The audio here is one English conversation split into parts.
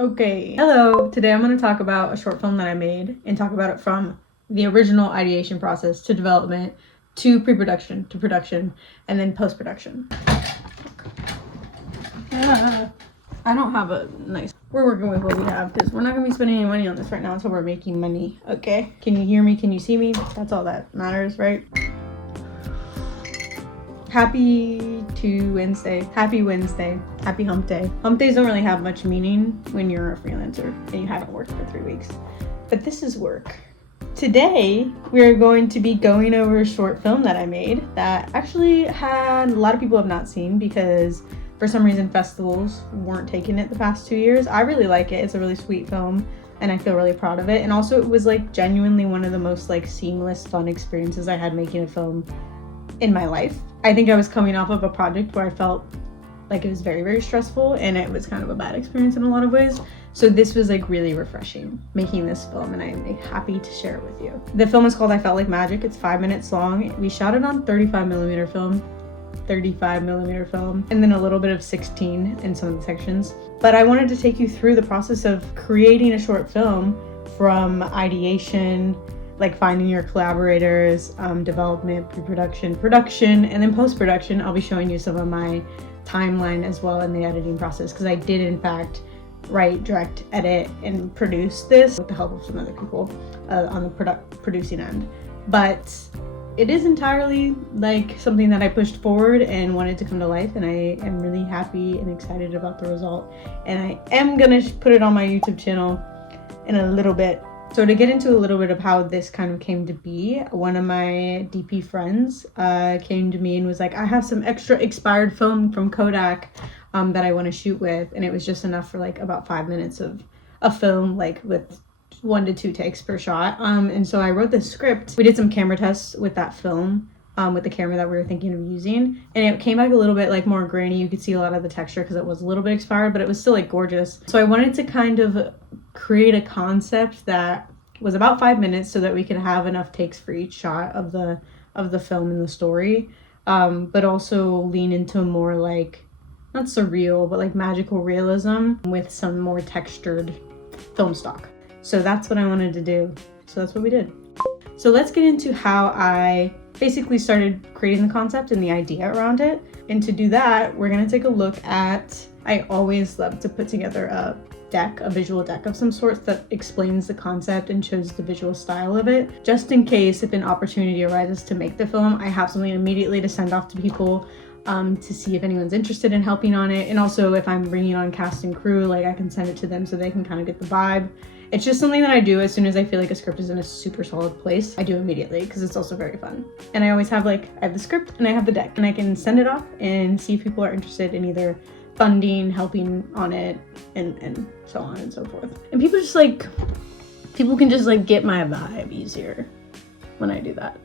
Okay, hello. Today I'm going to talk about a short film that I made and talk about it from the original ideation process to development to pre-production to production and then post-production. I don't have a nice... We're working with what we have because we're not going to be spending any money on this right now until we're making money, okay? Can you hear me? Can you see me? That's all that matters, right? Happy Wednesday. Happy Wednesday. Happy hump day. Hump days don't really have much meaning when you're a freelancer and you haven't worked for 3 weeks. But this is work. Today, we're going to be going over a short film that I made that actually had a lot of people have not seen because for some reason festivals weren't taking it the past 2 years. I really like it. It's a really sweet film and I feel really proud of it. And also it was like genuinely one of the most like seamless, fun experiences I had making a film in my life. I think I was coming off of a project where I felt like it was very, very stressful and it was kind of a bad experience in a lot of ways. So this was like really refreshing making this film and I'm happy to share it with you. The film is called I Felt Like Magic. It's 5 minutes long. We shot it on 35mm film, and then a little bit of 16 in some of the sections. But I wanted to take you through the process of creating a short film from ideation, like finding your collaborators, development, pre-production, production, and then post-production. I'll be showing you some of my timeline as well in the editing process because I did in fact write, direct, edit, and produce this with the help of some other people on the producing end. But it is entirely like something that I pushed forward and wanted to come to life, and I am really happy and excited about the result. And I am gonna put it on my YouTube channel in a little bit. So to get into a little bit of how this kind of came to be, one of my DP friends came to me and was like, I have some extra expired film from Kodak that I want to shoot with. And it was just enough for like about 5 minutes of a film, like with 1 to 2 takes per shot. And so I wrote this script. We did some camera tests with that film, with the camera that we were thinking of using. And it came back a little bit like more grainy. You could see a lot of the texture because it was a little bit expired, but it was still like gorgeous. So I wanted to kind of create a concept that was about 5 minutes so that we could have enough takes for each shot of the film and the story, but also lean into more like, not surreal, but like magical realism with some more textured film stock. So that's what I wanted to do. So that's what we did. So let's get into how I basically started creating the concept and the idea around it. And to do that, we're gonna take a look at, I always love to put together a visual deck of some sort that explains the concept and shows the visual style of it, just in case if an opportunity arises to make the film, I have something immediately to send off to people to see if anyone's interested in helping on it. And also if I'm bringing on cast and crew, like I can send it to them so they can kind of get the vibe. It's just something that I do as soon as I feel like a script is in a super solid place. I do immediately because it's also very fun. And I always have I have the script and I have the deck and I can send it off and see if people are interested in either funding, helping on it, and so on and so forth. And people can just like get my vibe easier when I do that.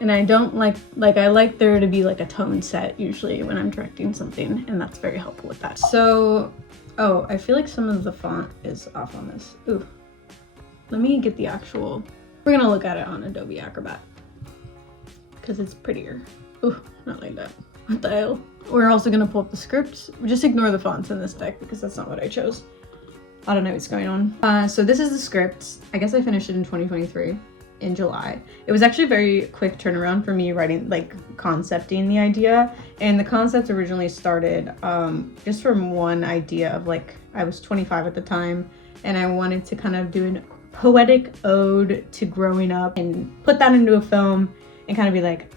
And I don't like I like there to be like a tone set usually when I'm directing something, and that's very helpful with that. So, oh, I feel like some of the font is off on this. Ooh, let me get the actual, we're gonna look at it on Adobe Acrobat because it's prettier. Ooh, not like that. What the hell? We're also gonna pull up the script. Just ignore the fonts in this deck because that's not what I chose. I don't know what's going on. So this is the script. I guess I finished it in 2023 in July. It was actually a very quick turnaround for me writing, like concepting the idea. And the concept originally started just from one idea of like, I was 25 at the time and I wanted to kind of do a poetic ode to growing up and put that into a film and kind of be like,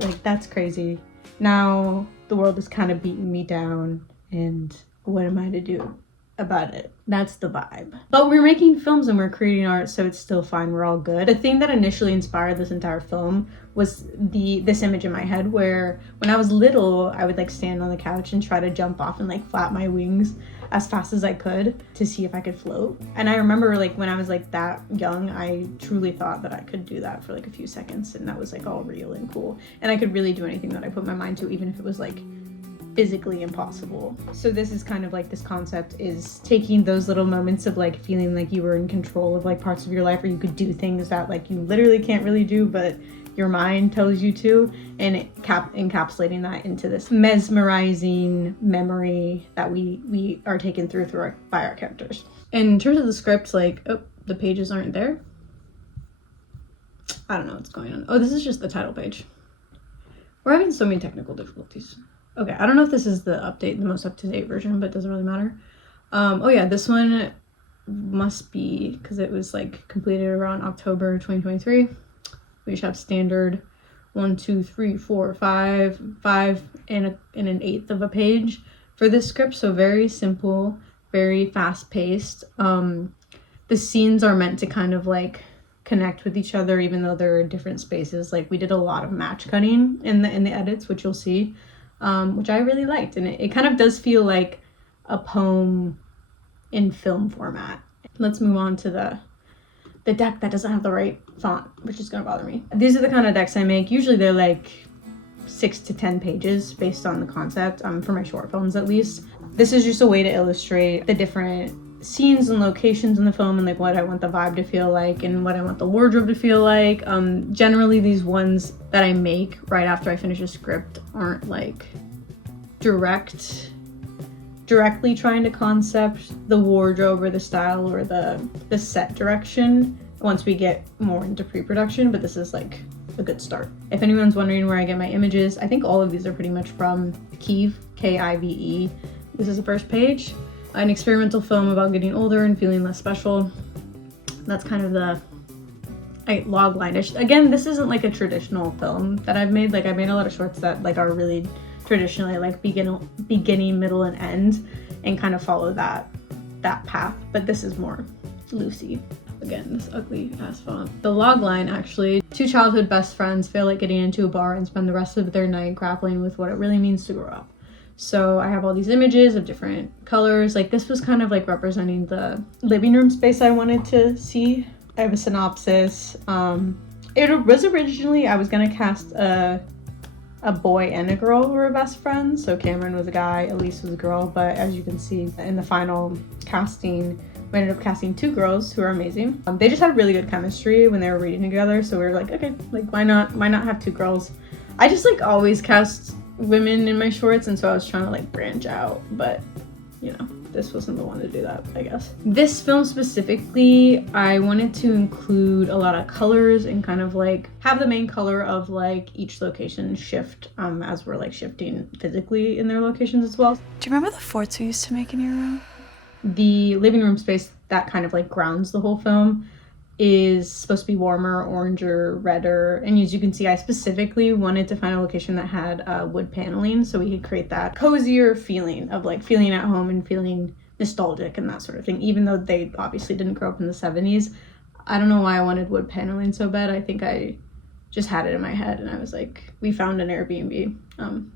like that's crazy. Now the world is kind of beating me down and what am I to do about it? That's the vibe. But we're making films and we're creating art, so it's still fine. We're all good. The thing that initially inspired this entire film was this image in my head where when I was little, I would like stand on the couch and try to jump off and like flap my wings as fast as I could to see if I could float. And I remember like when I was like that young, I truly thought that I could do that for like a few seconds and that was like all real and cool. And I could really do anything that I put my mind to, even if it was like physically impossible. So this is kind of like, this concept is taking those little moments of like feeling like you were in control of like parts of your life, or you could do things that like you literally can't really do, but your mind tells you to, and encapsulating that into this mesmerizing memory that we are taken through by our characters. In terms of the script, like, oh, the pages aren't there. I don't know what's going on. Oh, this is just the title page. We're having so many technical difficulties. Okay, I don't know if this is the most up-to-date version, but it doesn't really matter. Oh yeah, this one must be, because it was like completed around October 2023. We just have standard 1, 2, 3, 4, 5 and an eighth of a page for this script. So very simple, very fast-paced. The scenes are meant to kind of like connect with each other, even though they're in different spaces. Like, we did a lot of match cutting in the edits, which you'll see, which I really liked, and it kind of does feel like a poem in film format. Let's move on to the deck that doesn't have the right font, which is gonna bother me. These are the kind of decks I make. Usually they're like 6 to 10 pages based on the concept, for my short films at least. This is just a way to illustrate the different scenes and locations in the film, and like what I want the vibe to feel like and what I want the wardrobe to feel like. Generally these ones that I make right after I finish a script aren't like directly trying to concept the wardrobe or the style or the set direction once we get more into pre-production, but this is like a good start. If anyone's wondering where I get my images, I think all of these are pretty much from Kive, Kive. This is the first page, an experimental film about getting older and feeling less special. That's kind of the log line-ish. Again, this isn't like a traditional film that I've made. Like, I made a lot of shorts that like are really traditionally like beginning, middle, and end, and kind of follow that path, but this is more loosey. Again, this ugly ass font. The log line, actually, 2 childhood best friends feel like getting into a bar and spend the rest of their night grappling with what it really means to grow up. So I have all these images of different colors. Like, this was kind of like representing the living room space I wanted to see. I have a synopsis. It was originally, I was gonna cast a boy and a girl who were best friends. So Cameron was a guy, Elise was a girl, but as you can see in the final casting, we ended up casting 2 girls who are amazing. They just had really good chemistry when they were reading together, so we were like, okay, like why not have 2 girls? I just like always cast women in my shorts, and so I was trying to like branch out, but you know, this wasn't the one to do that, I guess. This film specifically, I wanted to include a lot of colors and kind of like have the main color of like each location shift as we're like shifting physically in their locations as well. Do you remember the forts we used to make in your room? The living room space that kind of like grounds the whole film is supposed to be warmer, oranger, redder, and as you can see, I specifically wanted to find a location that had wood paneling so we could create that cozier feeling of like feeling at home and feeling nostalgic and that sort of thing, even though they obviously didn't grow up in the 70s. I don't know why I wanted wood paneling so bad. I think I just had it in my head, and I was like, we found an Airbnb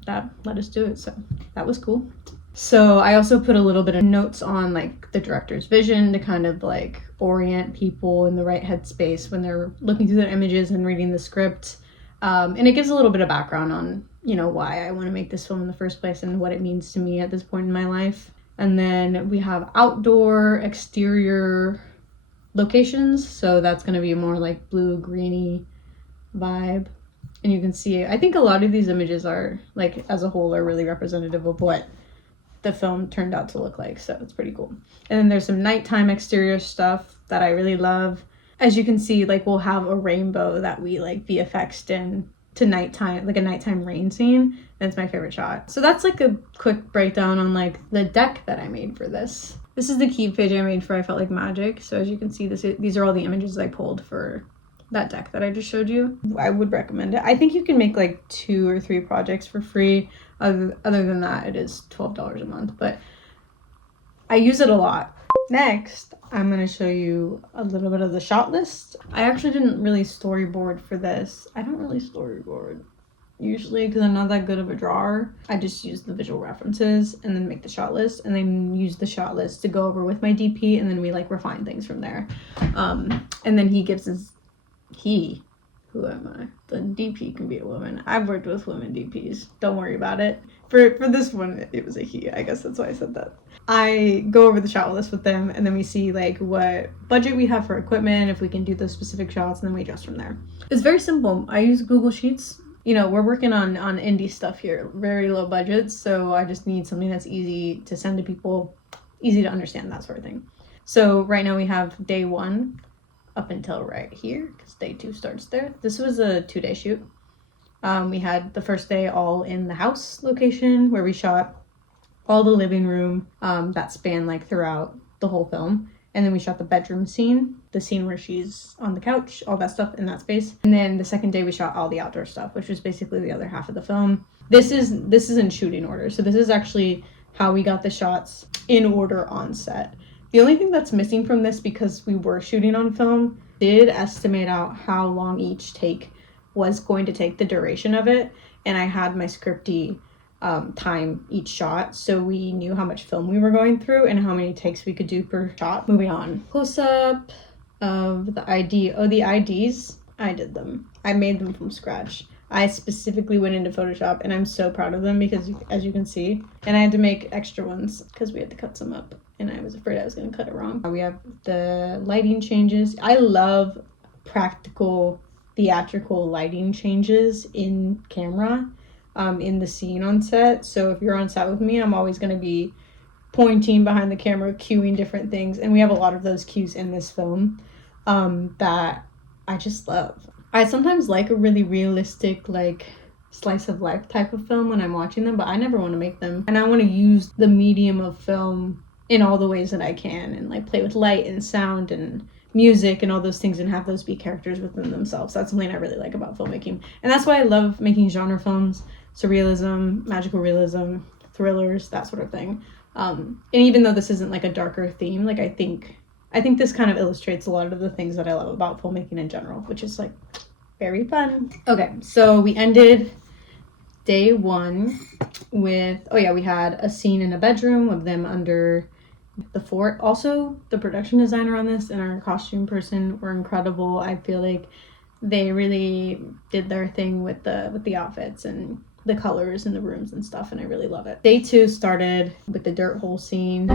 that let us do it, so that was cool. So I also put a little bit of notes on like the director's vision to kind of like orient people in the right headspace when they're looking through their images and reading the script. And it gives a little bit of background on, you know, why I want to make this film in the first place and what it means to me at this point in my life. And then we have outdoor, exterior locations. So that's going to be more like blue, greeny vibe. And you can see, I think a lot of these images are like, as a whole, are really representative of what the film turned out to look like, so it's pretty cool. And then there's some nighttime exterior stuff that I really love. As you can see, like we'll have a rainbow that we like VFX'd in to nighttime, like a nighttime rain scene. That's my favorite shot. So that's like a quick breakdown on like the deck that I made for this. This is the Kive page I made for I Felt Like Magic. So as you can see, these are all the images I pulled for that deck that I just showed you. I would recommend it. I think you can make like 2 or 3 projects for free. Other than that, it is $12 a month, but I use it a lot. Next, I'm going to show you a little bit of the shot list. I actually didn't really storyboard for this. I don't really storyboard usually because I'm not that good of a drawer. I just use the visual references and then make the shot list, and then use the shot list to go over with my DP, and then we like refine things from there. And then he Who am I? The DP can be a woman. I've worked with women DPs. Don't worry about it. For this one, it was a he. I guess that's why I said that. I go over the shot list with them, and then we see like what budget we have for equipment, if we can do those specific shots, and then we adjust from there. It's very simple. I use Google Sheets. You know, we're working on indie stuff here, very low budgets, so I just need something that's easy to send to people, easy to understand, that sort of thing. So right now we have day 1 up until right here, because day 2 starts there. This was a 2-day shoot. We had the first day all in the house location where we shot all the living room that span like throughout the whole film. And then we shot the bedroom scene, the scene where she's on the couch, all that stuff in that space. And then the second day we shot all the outdoor stuff, which was basically the other half of the film. This is in shooting order. So this is actually how we got the shots in order on set. The only thing that's missing from this, because we were shooting on film, did estimate out how long each take was going to take, the duration of it. And I had my scripty time each shot, so we knew how much film we were going through and how many takes we could do per shot. Moving on, close up of the ID. Oh, the IDs, I did them. I made them from scratch. I specifically went into Photoshop, and I'm so proud of them because, as you can see, and I had to make extra ones because we had to cut some up, and I was afraid I was going to cut it wrong. We have the lighting changes. I love practical theatrical lighting changes in camera. In the scene on set. So if you're on set with me, I'm always going to be pointing behind the camera, cueing different things. And we have a lot of those cues in this film that I just love. I sometimes like a really realistic, like, slice of life type of film when I'm watching them, but I never want to make them. And I want to use the medium of film in all the ways that I can, and like play with light and sound and music and all those things, and have those be characters within themselves. That's something I really like about filmmaking. And that's why I love making genre films, surrealism, magical realism, thrillers, that sort of thing. And even though this isn't like a darker theme, like I think this kind of illustrates a lot of the things that I love about filmmaking in general, which is like very fun. Okay, so we ended day 1 with, we had a scene in a bedroom of them under the fort. Also, the production designer on this and our costume person were incredible. I feel like they really did their thing with the outfits and the colors and the rooms and stuff, and I really love it. Day 2 started with the dirt hole scene,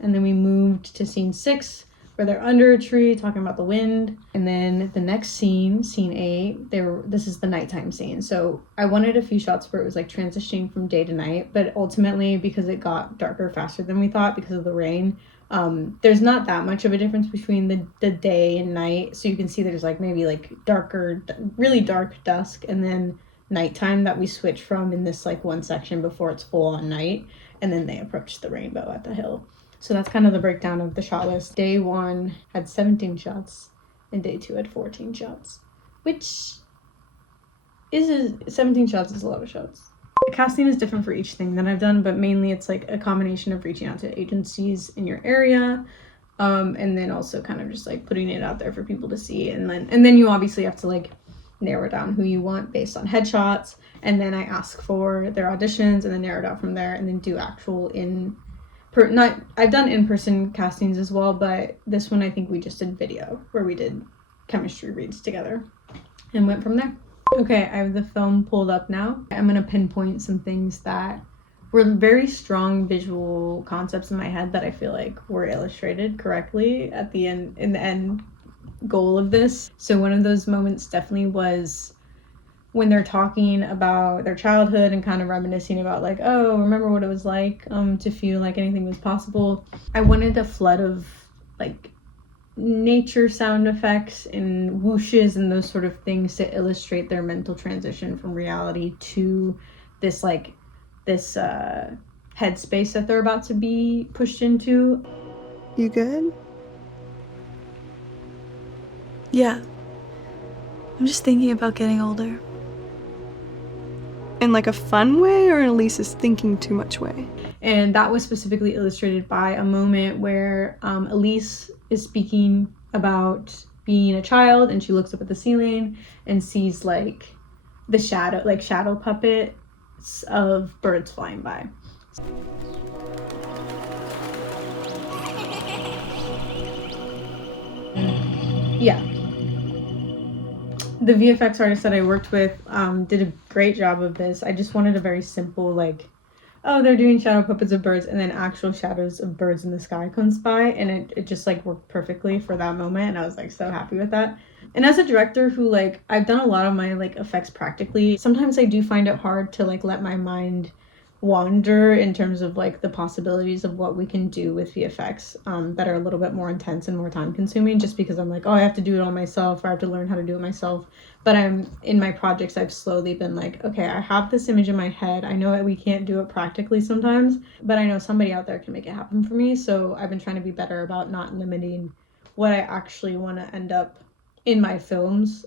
and then we moved to scene 6 where they're under a tree talking about the wind. And then the next scene 8, this is the nighttime scene. So I wanted a few shots where it was like transitioning from day to night, but ultimately, because it got darker faster than we thought because of the rain, there's not that much of a difference between the day and night. So you can see there's like maybe like darker, really dark dusk, and then nighttime that we switch from in this like one section before it's full on night, and then they approach the rainbow at the hill. So that's kind of the breakdown of the shot list. Day 1 had 17 shots, and day 2 had 14 shots, which 17 shots is a lot of shots. The casting is different for each thing that I've done, but mainly it's like a combination of reaching out to agencies in your area, and then also kind of just like putting it out there for people to see, and then you obviously have to like narrow down who you want based on headshots, and then I ask for their auditions and then narrow it out from there, and then do actual I've done in-person castings as well, but this one I think we just did video where we did chemistry reads together and went from there. Okay, I have the film pulled up now. I'm gonna pinpoint some things that were very strong visual concepts in my head that I feel like were illustrated correctly at the end, in the end goal of this. So one of those moments definitely was when they're talking about their childhood and kind of reminiscing about like, oh, remember what it was like to feel like anything was possible. I wanted a flood of like nature sound effects and whooshes and those sort of things to illustrate their mental transition from reality to this headspace that they're about to be pushed into. You good? Yeah. I'm just thinking about getting older. In like a fun way, or in Elise's thinking too much way? And that was specifically illustrated by a moment where Elise is speaking about being a child, and she looks up at the ceiling and sees like the shadow puppets of birds flying by. Yeah. The VFX artist that I worked with did a great job of this. I just wanted a very simple, like, oh, they're doing shadow puppets of birds, and then actual shadows of birds in the sky comes by, and it just, like, worked perfectly for that moment, and I was, like, so happy with that. And as a director who, like, I've done a lot of my, like, effects practically, sometimes I do find it hard to, like, let my mind wander in terms of, like, the possibilities of what we can do with VFX that are a little bit more intense and more time consuming, just because I'm like, oh, I have to do it all myself, or I have to learn how to do it myself. But in my projects, I've slowly been like, okay, I have this image in my head. I know that we can't do it practically sometimes, but I know somebody out there can make it happen for me. So I've been trying to be better about not limiting what I actually want to end up in my films,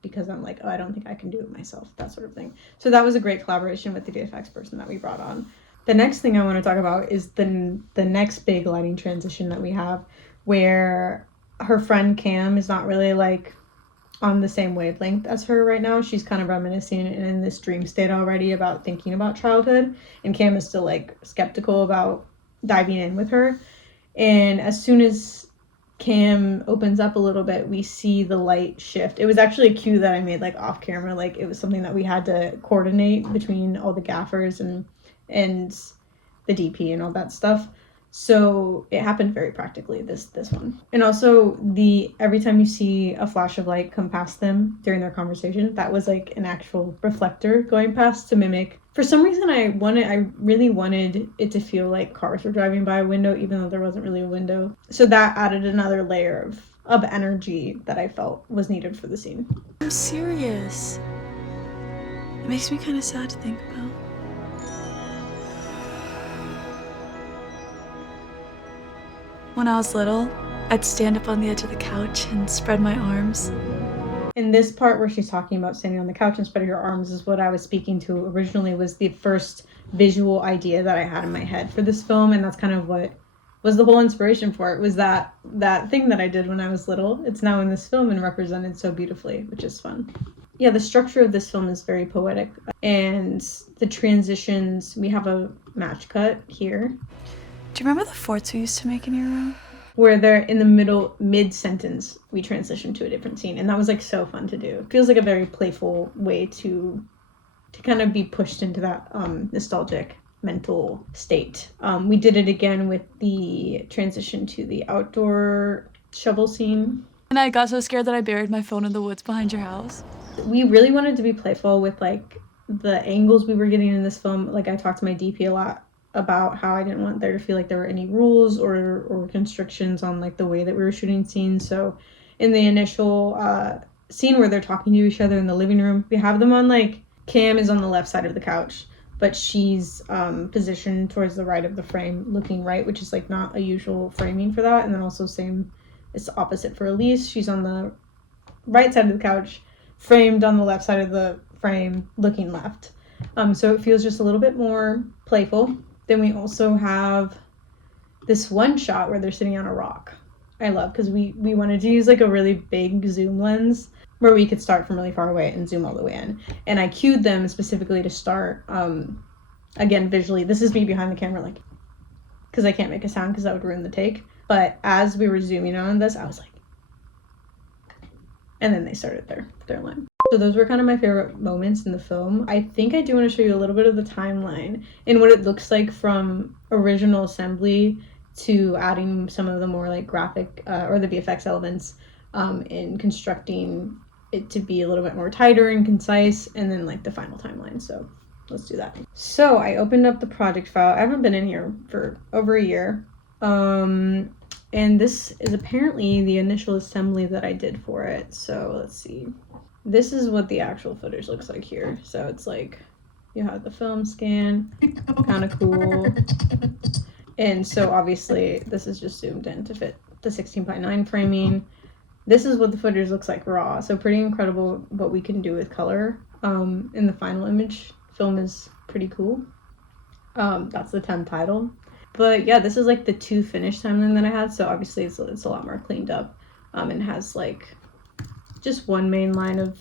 because I'm like, oh, I don't think I can do it myself, that sort of thing. So that was a great collaboration with the VFX person that we brought on. The next thing I want to talk about is the next big lighting transition that we have, where her friend Cam is not really, like, on the same wavelength as her right now. She's kind of reminiscing and in this dream state already about thinking about childhood, and Cam is still, like, skeptical about diving in with her. And as soon as Cam opens up a little bit, we see the light shift. It was actually a cue that I made, like, off camera. Like, it was something that we had to coordinate between all the gaffers and the DP and all that stuff. So it happened very practically, this one. And also, every time you see a flash of light come past them during their conversation, that was, like, an actual reflector going past to mimic. For some reason, I really wanted it to feel like cars were driving by a window, even though there wasn't really a window. So that added another layer of energy that I felt was needed for the scene. I'm serious. It makes me kind of sad to think about. When I was little, I'd stand up on the edge of the couch and spread my arms. In this part where she's talking about standing on the couch and spreading her arms is what I was speaking to originally, was the first visual idea that I had in my head for this film, and that's kind of what was the whole inspiration for it, was that thing that I did when I was little. It's now in this film and represented so beautifully, which is fun. Yeah, the structure of this film is very poetic, and the transitions, we have a match cut here. Do you remember the forts we used to make in your room? Where they're in the mid-sentence, we transition to a different scene, and that was, like, so fun to do. It feels like a very playful way to kind of be pushed into that nostalgic mental state. We did it again with the transition to the outdoor shovel scene. And I got so scared that I buried my phone in the woods behind your house. We really wanted to be playful with, like, the angles we were getting in this film. Like, I talked to my DP a lot about how I didn't want there to feel like there were any rules or constrictions on, like, the way that we were shooting scenes. So in the initial scene where they're talking to each other in the living room, we have them on, like, Cam is on the left side of the couch, but she's positioned towards the right of the frame, looking right, which is, like, not a usual framing for that. And then also it's the opposite for Elise. She's on the right side of the couch, framed on the left side of the frame, looking left. So it feels just a little bit more playful. Then we also have this one shot where they're sitting on a rock. I love, because we wanted to use, like, a really big zoom lens where we could start from really far away and zoom all the way in. And I cued them specifically to start, again, visually. This is me behind the camera, like, because I can't make a sound because that would ruin the take. But as we were zooming on this, I was like, and then they started their line. So those were kind of my favorite moments in the film. I think I do want to show you a little bit of the timeline and what it looks like from original assembly to adding some of the more, like, graphic or the VFX elements in constructing it to be a little bit more tighter and concise, and then, like, the final timeline. So let's do that. So I opened up the project file. I haven't been in here for over a year. And this is apparently the initial assembly that I did for it. So let's see. This is what the actual footage looks like here. So it's like, you have the film scan, kind of cool. And so obviously this is just zoomed in to fit the 16:9 framing. This is what the footage looks like raw. So pretty incredible what we can do with color in the final image. Film is pretty cool. That's the 10 title. But yeah, this is, like, the 2 finished timeline that I had. So obviously it's a lot more cleaned up and has, like, just one main line of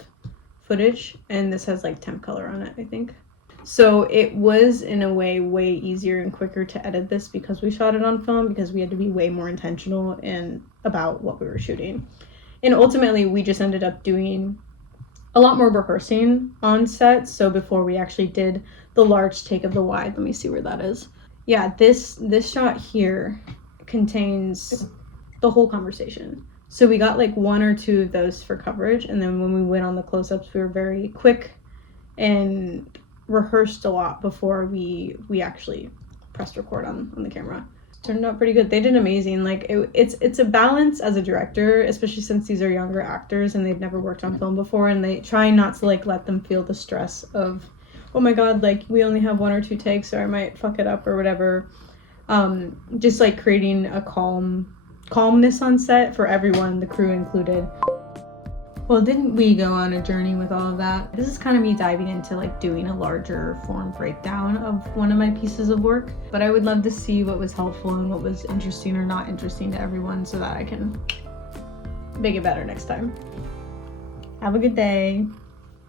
footage, and this has, like, temp color on it, I think. So it was, in a way easier and quicker to edit this because we shot it on film, because we had to be way more intentional and about what we were shooting. And ultimately we just ended up doing a lot more rehearsing on set. So before we actually did the large take of the wide, let me see where that is. Yeah, this shot here contains the whole conversation. So we got like 1 or 2 of those for coverage, and then when we went on the close-ups, we were very quick and rehearsed a lot before we actually pressed record on the camera. Turned out pretty good. They did amazing. Like it's a balance as a director, especially since these are younger actors and they've never worked on film before, and they try not to like let them feel the stress of, oh my god, like we only have 1 or 2 takes, so I might fuck it up or whatever. Just like creating a calmness on set for everyone, the crew included. Well, didn't we go on a journey with all of that? This is kind of me diving into like doing a larger form breakdown of one of my pieces of work, but I would love to see what was helpful and what was interesting or not interesting to everyone so that I can make it better next time. Have a good day.